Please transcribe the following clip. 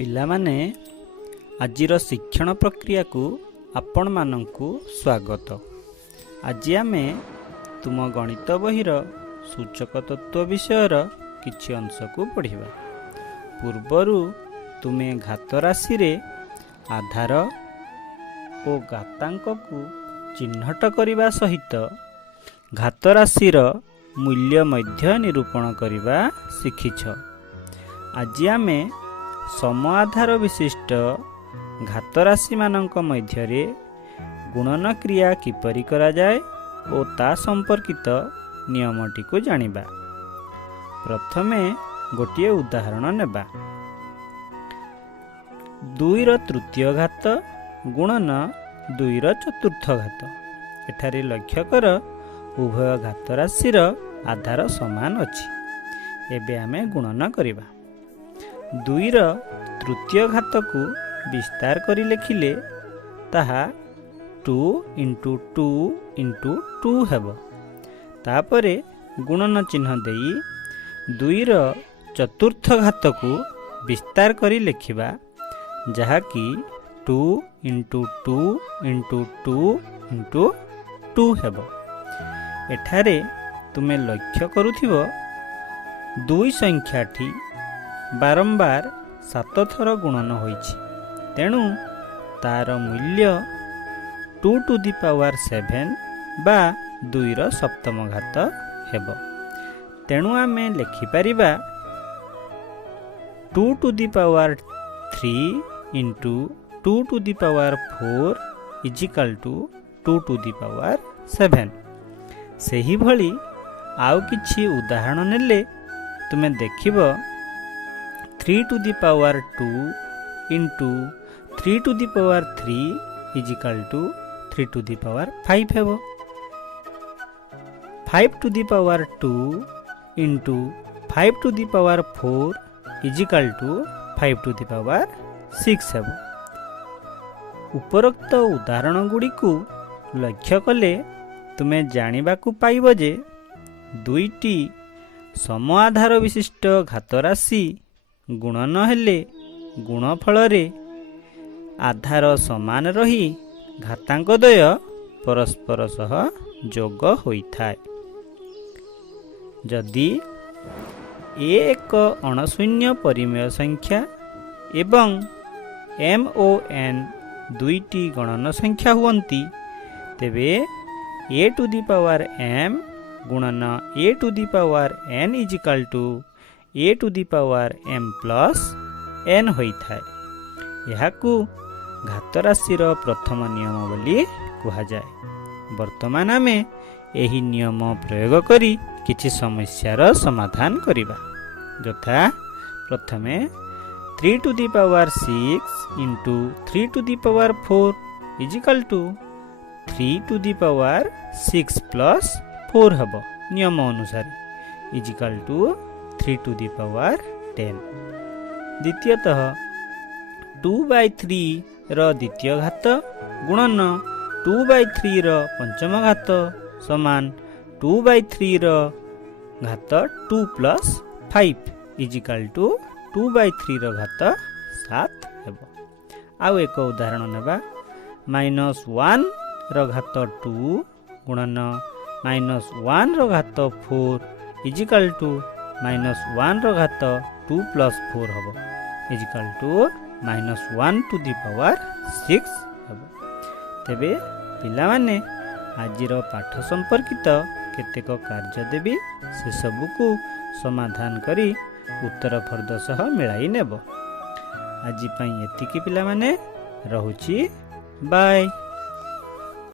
ପିଲାମାନେ ଆଜିର ଶିକ୍ଷଣ ପ୍ରକ୍ରିୟାକୁ ଆପଣମାନଙ୍କୁ ସ୍ୱାଗତ। ଆଜି ଆମେ ତୁମ ଗଣିତ ବହିର ସୂଚକ ତତ୍ତ୍ୱ ବିଷୟର କିଛି ଅଂଶକୁ ପଢ଼ିବା। ପୂର୍ବରୁ ତୁମେ ଘାତ ରାଶିରେ ଆଧାର ଓ ଘାତାଙ୍କକୁ ଚିହ୍ନଟ କରିବା ସହିତ ଘାତ ରାଶିର ମୂଲ୍ୟ ମଧ୍ୟ ନିରୂପଣ କରିବା ଶିଖିଛ। ଆଜି ଆମେ ସମ ଆଧାର ବିଶିଷ୍ଟ ଘାତ ରାଶିମାନଙ୍କ ମଧ୍ୟରେ ଗୁଣନ କ୍ରିୟା କିପରି କରାଯାଏ ଓ ତା ସମ୍ପର୍କିତ ନିୟମଟିକୁ ଜାଣିବା। ପ୍ରଥମେ ଗୋଟିଏ ଉଦାହରଣ ନେବା। 2ର ତୃତୀୟ ଘାତ ଗୁଣନ 2ର ଚତୁର୍ଥ ଘାତ। ଏଠାରେ ଲକ୍ଷ୍ୟ କର ଉଭୟ ଘାତ ରାଶିର ଆଧାର ସମାନ ଅଛି। ଏବେ ଆମେ ଗୁଣନ କରିବା। 2ର ତୃତୀୟ ଘାତକୁ ବିସ୍ତାର କରି ଲେଖିଲେ ତାହା 2 × 2 × 2 ହେବ। ତାପରେ ଗୁଣନ ଚିହ୍ନ ଦେଇ 2ର ଚତୁର୍ଥ ଘାତକୁ ବିସ୍ତାର କରି ଲେଖିବା, ଯାହାକି 2 × 2 × 2 × 2 ହେବ। ଏଠାରେ ତୁମେ ଲକ୍ଷ୍ୟ କରୁଥିବ 2 ସଂଖ୍ୟାଟି ବାରମ୍ବାର 7 ଥର ଗୁଣନ ହୋଇଛି। ତେଣୁ ତାର ମୂଲ୍ୟ 2⁷ ବା 2ର ସପ୍ତମ ଘାତ ହେବ। ତେଣୁ ଆମେ ଲେଖିପାରିବା 2⁵ × 2⁴ = 2⁷। ସେହିଭଳି ଆଉ କିଛି ଉଦାହରଣ ନେଲେ ତୁମେ ଦେଖିବ 3⁵ × 3⁵ = 3⁵ ହେବ। 5⁵ × 5⁴ = 5⁵ ହେବ। ଉପରୋକ୍ତ ଉଦାହରଣ ଗୁଡ଼ିକୁ ଲକ୍ଷ୍ୟ କଲେ ତୁମେ ଜାଣିବାକୁ ପାଇବ ଯେ 2ଟି ସମ ଆଧାର ବିଶିଷ୍ଟ ଘାତ ରାଶି ଗୁଣନ ହେଲେ ଗୁଣଫଳରେ ଆଧାର ସମାନ ରହି ଘାତାଙ୍କଦ୍ୱୟ ପରସ୍ପର ସହ ଯୋଗ ହୋଇଥାଏ। ଯଦି ଏ ଏକ ଅଣଶୂନ୍ୟ ପରିମେୟ ସଂଖ୍ୟା ଏବଂ m ଓ n ଦୁଇଟି ଗଣନ ସଂଖ୍ୟା ହୁଅନ୍ତି, ତେବେ a⁴m ଗୁଣନ a⁴n = am+n ହୋଇଥାଏ। ଏହାକୁ ଘାତ ରାଶିର ପ୍ରଥମ ନିୟମ ବୋଲି କୁହାଯାଏ। ବର୍ତ୍ତମାନ ଆମେ ଏହି ନିୟମ ପ୍ରୟୋଗ କରି କିଛି ସମସ୍ୟାର ସମାଧାନ କରିବା। ଯଥା, ପ୍ରଥମେ 3⁶ × 3⁴ = 3⁶ + 4 ହେବ। ନିୟମ ଅନୁସାରେ = 3⁻10। ଦ୍ୱିତୀୟତଃ 2/3ର ଦ୍ୱିତୀୟ ଘାତ ଗୁଣନ 2/3ର ପଞ୍ଚମ ଘାତ ସମାନ 2/3ର ଘାତ 2 + 5 = 2/3ର ଘାତ 7 ହେବ। ଆଉ ଏକ ଉଦାହରଣ ନେବା। -1ର ଘାତ 2 ଗୁଣନ -1ର ଘାତ 4 = -1ର ଘାତ 2 + 4 ହେବ -1⁶ ହେବ। ତେବେ ପିଲାମାନେ ଆଜିର ପାଠ ସମ୍ପର୍କିତ କେତେକ କାର୍ଯ୍ୟ ଦେବି, ସେସବୁକୁ ସମାଧାନ କରି ଉତ୍ତର ଫର୍ଦ୍ଦ ସହ ମିଳାଇ ନେବ। ଆଜି ପାଇଁ ଏତିକି ପିଲାମାନେ, ରହୁଛି। ବାଏ।